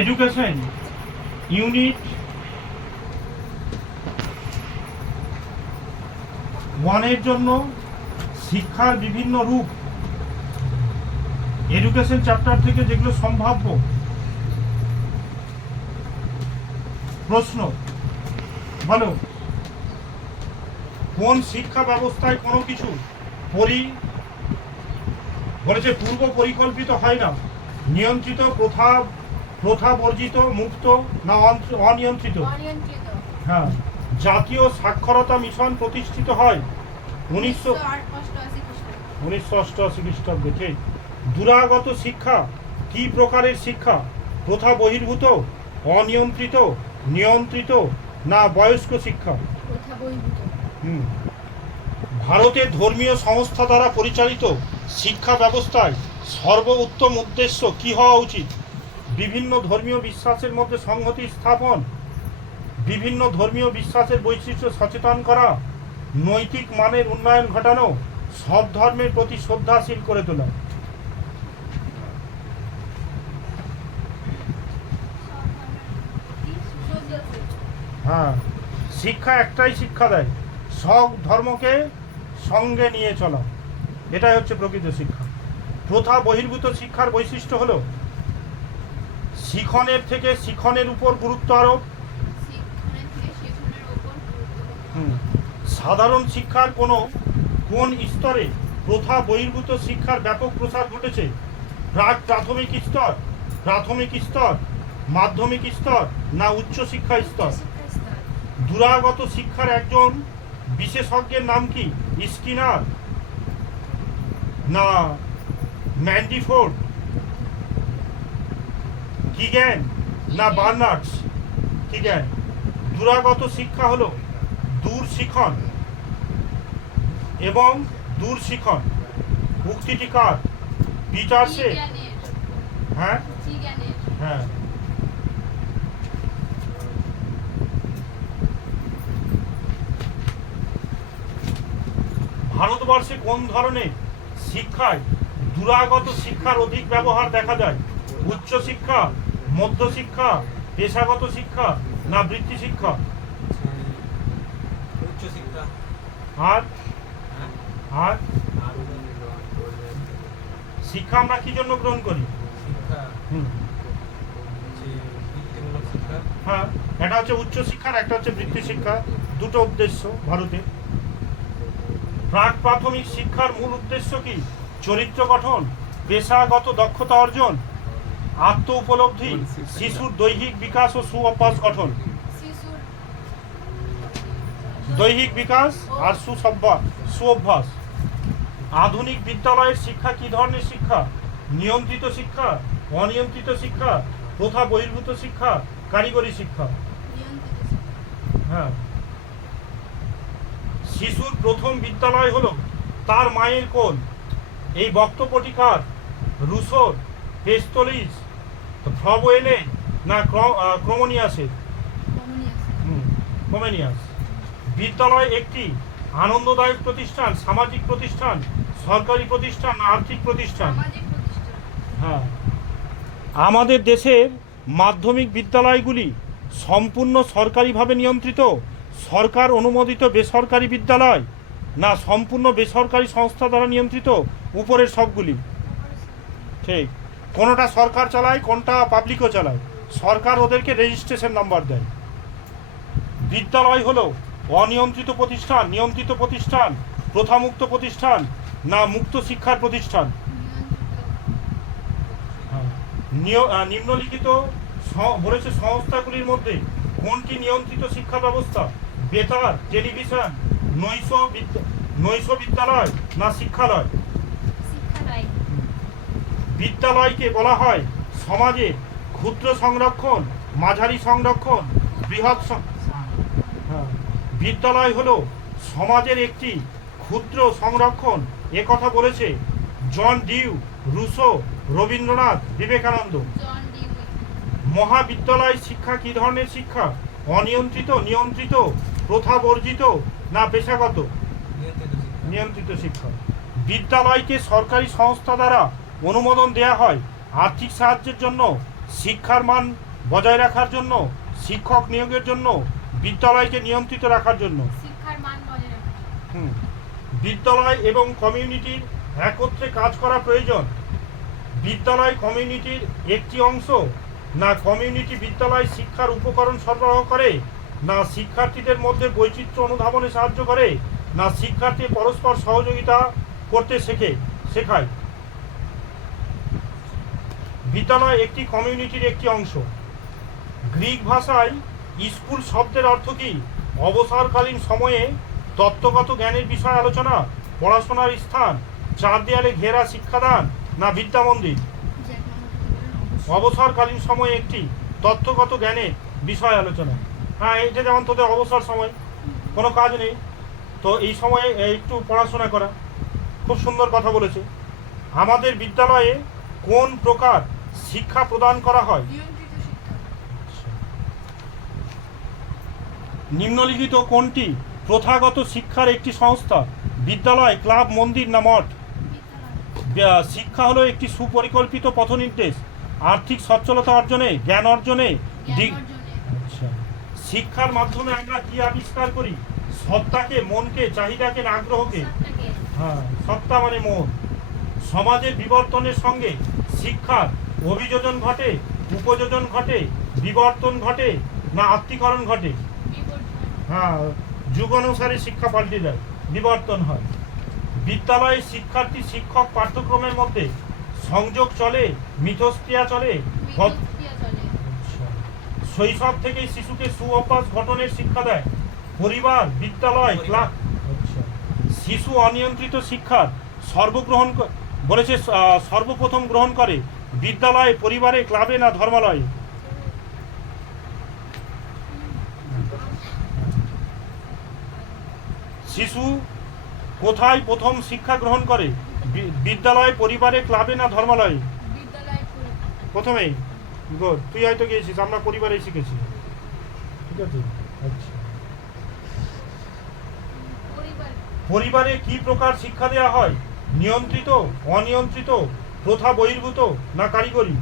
Education unit 1 জন্য শিক্ষার বিভিন্ন রূপ, এডুকেশন চ্যাপ্টার থেকে যেগুলো সম্ভাব্য প্রশ্ন। বলো, কোন শিক্ষা ব্যবস্থায় কোনো কিছু বলেছে পূর্ব পরিকল্পিত হয় না? নিয়ন্ত্রিত, প্রথা বর্জিত, মুক্ত না অনিয়ন্ত্রিত? হ্যাঁ। জাতীয় সাক্ষরতা মিশন প্রতিষ্ঠিত হয় 1988 খ্রিস্টাব্দে। ঠিক। দূরাগত শিক্ষা কি প্রকারের শিক্ষা? প্রথা বহির্ভূত, অনিয়ন্ত্রিত, নিয়ন্ত্রিত না বয়স্ক শিক্ষা? ভারতের ধর্মীয় সংস্থা দ্বারা পরিচালিত শিক্ষা ব্যবস্থায় সর্বোত্তম উদ্দেশ্য কি হওয়া উচিত? বিভিন্ন ধর্মীয় বিশ্বাসের মধ্যে সংহতি স্থাপন, বিভিন্ন ধর্মীয় বিশ্বাসের বৈশিষ্ট্য সচেতন করা, নৈতিক মানের উন্নয়ন ঘটানো, সব ধর্মের প্রতি শ্রদ্ধাশীল করে তোলা। হ্যাঁ, শিক্ষা একটাই শিক্ষা দেয়, সব ধর্মকে সঙ্গে নিয়ে চলা, এটাই হচ্ছে প্রকৃত শিক্ষা। প্রথা বহির্ভূত শিক্ষার বৈশিষ্ট্য হলো শিখনের থেকে শিখনের উপর গুরুত্ব আরোপ। সাধারণ শিক্ষার কোন স্তরে প্রথা বহির্ভূত শিক্ষার ব্যাপক প্রসার ঘটেছে? প্রাথমিক স্তর, মাধ্যমিক স্তর না উচ্চ শিক্ষা স্তর? দূরাগত শিক্ষার একজন বিশেষজ্ঞের নাম কি? স্কিনার না ম্যান্ডিফোর্ড, কিগ্যান না বার্নার্ডস? কিগ্যান। দূরাগত শিক্ষা হলো দূরশিখন এবং দূরশিখন। উক্তিটি কার? পিটারসের। হ্যাঁ হ্যাঁ। ভারতবর্ষে কোন ধরনের শিক্ষায় দূরাগত শিক্ষার অধিক ব্যবহার দেখা যায়? উচ্চ শিক্ষা, মধ্যশিক্ষা, পেশাগত শিক্ষা না বৃত্তি শিক্ষা? উচ্চ শিক্ষা। আর শিক্ষা আমরা কি জন্য গ্রহণ করি? হ্যাঁ, এটা হচ্ছে উচ্চ শিক্ষার, একটা হচ্ছে বৃত্তি শিক্ষা, দুটো উদ্দেশ্য ভারতে। প্রাক প্রাথমিক শিক্ষার মূল উদ্দেশ্য কি? চরিত্র গঠন, পেশাগত দক্ষতা অর্জন, আত্ম উপলব্ধি, শিশুর দৈহিক বিকাশ ও সুঅভ্যাস গঠন। দৈহিক বিকাশ আর সুঅভ্যাস। আধুনিক বিদ্যালয়ের শিক্ষা কি ধরনের শিক্ষা? নিয়ন্ত্রিত শিক্ষা, অনিয়ন্ত্রিত শিক্ষা, প্রথা বহির্ভূত শিক্ষা, কারিগরি শিক্ষা? হ্যাঁ। শিশুর প্রথম বিদ্যালয় হলো তার মায়ের কোল। এই বক্তব্যটি কার? রুসোর, পেস্তোলিস, ফ্রবেলে না ক্রোমোনিয়াসের? কমেনিয়াস। বিদ্যালয় একটি আনন্দদায়ক প্রতিষ্ঠান, সামাজিক প্রতিষ্ঠান, সরকারি প্রতিষ্ঠান, আর্থিক প্রতিষ্ঠান? হ্যাঁ। আমাদের দেশের মাধ্যমিক বিদ্যালয়গুলি সম্পূর্ণ সরকারিভাবে নিয়ন্ত্রিত, সরকার অনুমোদিত বেসরকারি বিদ্যালয় না সম্পূর্ণ বেসরকারি সংস্থা দ্বারা নিয়ন্ত্রিত? উপরের সবগুলি। ঠিক। কোনোটা সরকার চালায়, কোনটা পাবলিকও চালায়। সরকার ওদেরকে রেজিস্ট্রেশন নাম্বার দেয়। বিদ্যালয় হলো অনিয়ন্ত্রিত প্রতিষ্ঠান, নিয়ন্ত্রিত প্রতিষ্ঠান, প্রথামুক্ত প্রতিষ্ঠান না মুক্ত শিক্ষার প্রতিষ্ঠান? নিম্নলিখিত বলেছে সংস্থাগুলির মধ্যে কোনটি নিয়ন্ত্রিত শিক্ষা ব্যবস্থা? বেতার, টেলিভিশন, নৈশ বিদ্যালয় না শিক্ষালয়? বিদ্যালয়কে বলা হয় সমাজে ক্ষুদ্র সংরক্ষণ, মাঝারি সংরক্ষণ, বৃহৎ। বিদ্যালয় হলো সমাজের একটি ক্ষুদ্র সংরক্ষণ, এ কথা বলেছে John Dewey, Rousseau, Rabindranath, Vivekananda. মহাবিদ্যালয় শিক্ষা কি ধরনের শিক্ষা? অনিয়ন্ত্রিত, নিয়ন্ত্রিত, প্রথা বর্জিত না পেশাগত? নিয়ন্ত্রিত শিক্ষা। বিদ্যালয়কে সরকারি সংস্থা দ্বারা অনুমোদন দেয়া হয় আর্থিক সাহায্যের জন্য, শিক্ষার মান বজায় রাখার জন্য, শিক্ষক নিয়োগের জন্য, বিদ্যালয়কে নিয়ন্ত্রিত রাখার জন্য। শিক্ষার মান বজায় রাখা। বিদ্যালয় এবং কমিউনিটির একত্রে কাজ করা প্রয়োজন। বিদ্যালয় কমিউনিটির একটি অংশ, না কমিউনিটি বিদ্যালয় শিক্ষার উপকরণ সরবরাহ করে, না শিক্ষার্থীদের মধ্যে বৈচিত্র্য অনুধাবনে সাহায্য করে, না শিক্ষার্থী পরস্পর সহযোগিতা করতে শেখায়। বিদ্যালয় একটি কমিউনিটির একটি অংশ। গ্রিক ভাষায় স্কুল শব্দের অর্থ কি? অবসরকালীন সময়ে তত্ত্বগত জ্ঞানের বিষয় আলোচনা, পড়াশোনার স্থান, চার দেয়ালে ঘেরা শিক্ষাদান, না বিদ্যা মন্দির। অবসরকালীন সময়ে একটি তত্ত্বগত জ্ঞানের বিষয় আলোচনা। হ্যাঁ, এটা যেমন তোদের অবসর সময়, কোনো কাজ নেই, তো এই সময়ে একটু পড়াশোনা করা। খুব সুন্দর কথা বলেছে। আমাদের বিদ্যালয়ে কোন প্রকার শিক্ষা প্রদান করা হয়? নিম্নলিখিত কোনটি প্রথাগত শিক্ষার একটি সংস্থা? বিদ্যালয়, ক্লাব, মন্দির, না মঠ? শিক্ষা হলো একটি সুপরিকল্পিত পথনির্দেশ আর্থিক সচ্ছলতা অর্জনে, জ্ঞান অর্জনে। আচ্ছা, শিক্ষার মাধ্যমে আমরা কি আবিষ্কার করি? সত্তাকে, মনকে, চাহিদাকে, না আগ্রহকে? হ্যাঁ, সত্তা মানে মন। সমাজের বিবর্তনের সঙ্গে শিক্ষার অভিযোজন ঘটে, উপযোজন ঘটে, বিবর্তন ঘটে, না আত্মীকরণ ঘটে? হ্যাঁ, যুগানুসারে শিক্ষা পাল্টে যায়, বিবর্তন হয়। বিদ্যালয়ে শিক্ষার্থী শিক্ষক পাঠ্যক্রমের মধ্যে সংযোগ চলে, মিথস্ক্রিয়া চলে। শৈশব থেকে শিশুকে সুঅভ্যাস গঠনের শিক্ষা দেয় পরিবার, বিদ্যালয়, ক্লাব। শিশু অনিয়ন্ত্রিত শিক্ষার সর্বপ্রথম গ্রহণ করে বিদ্যালয়ে, পরিবারে, ক্লাবে, না ধর্মালয়ে? শিশু কোথায় প্রথম শিক্ষা গ্রহণ করে? বিদ্যালয়, পরিবারে, ক্লাবে, না ধর্মালয়ে? প্রথমেই। গুড, তুই হয়তো গিয়েছিস, আমরা পরিবারেই শিখেছি। ঠিক আছে। আচ্ছা, পরিবারে কি প্রকার শিক্ষা দেওয়া হয়? নিয়ন্ত্রিত, অনিয়ন্ত্রিত, প্রথা বহির্ভূত, না কারিগরি?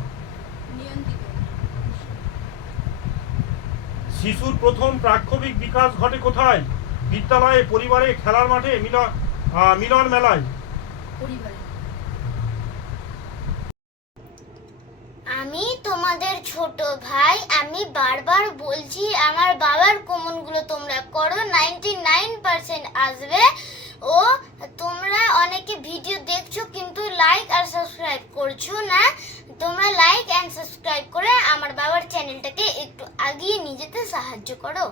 শিশুর প্রথম প্রাক্ষবিক বিকাশ ঘটে কোথায়? বিদ্যালয়ে, পরিবারে, খেলার মাঠে, মিলন মেলায়? আমি তোমাদের ছোট ভাই, আমি বারবার বলছি আমার বাবার কমেন্টগুলো তোমরা করো, 99% আসবে। ও তোমরা অনেকে ভিডিও দেখছো কিন্তু লাইক আর সাবস্ক্রাইব করছো না। তোমরা লাইক এন্ড সাবস্ক্রাইব করে আমার বাবার চ্যানেলটাকে একটু আগিয়ে নিয়ে যেতে সাহায্য করো।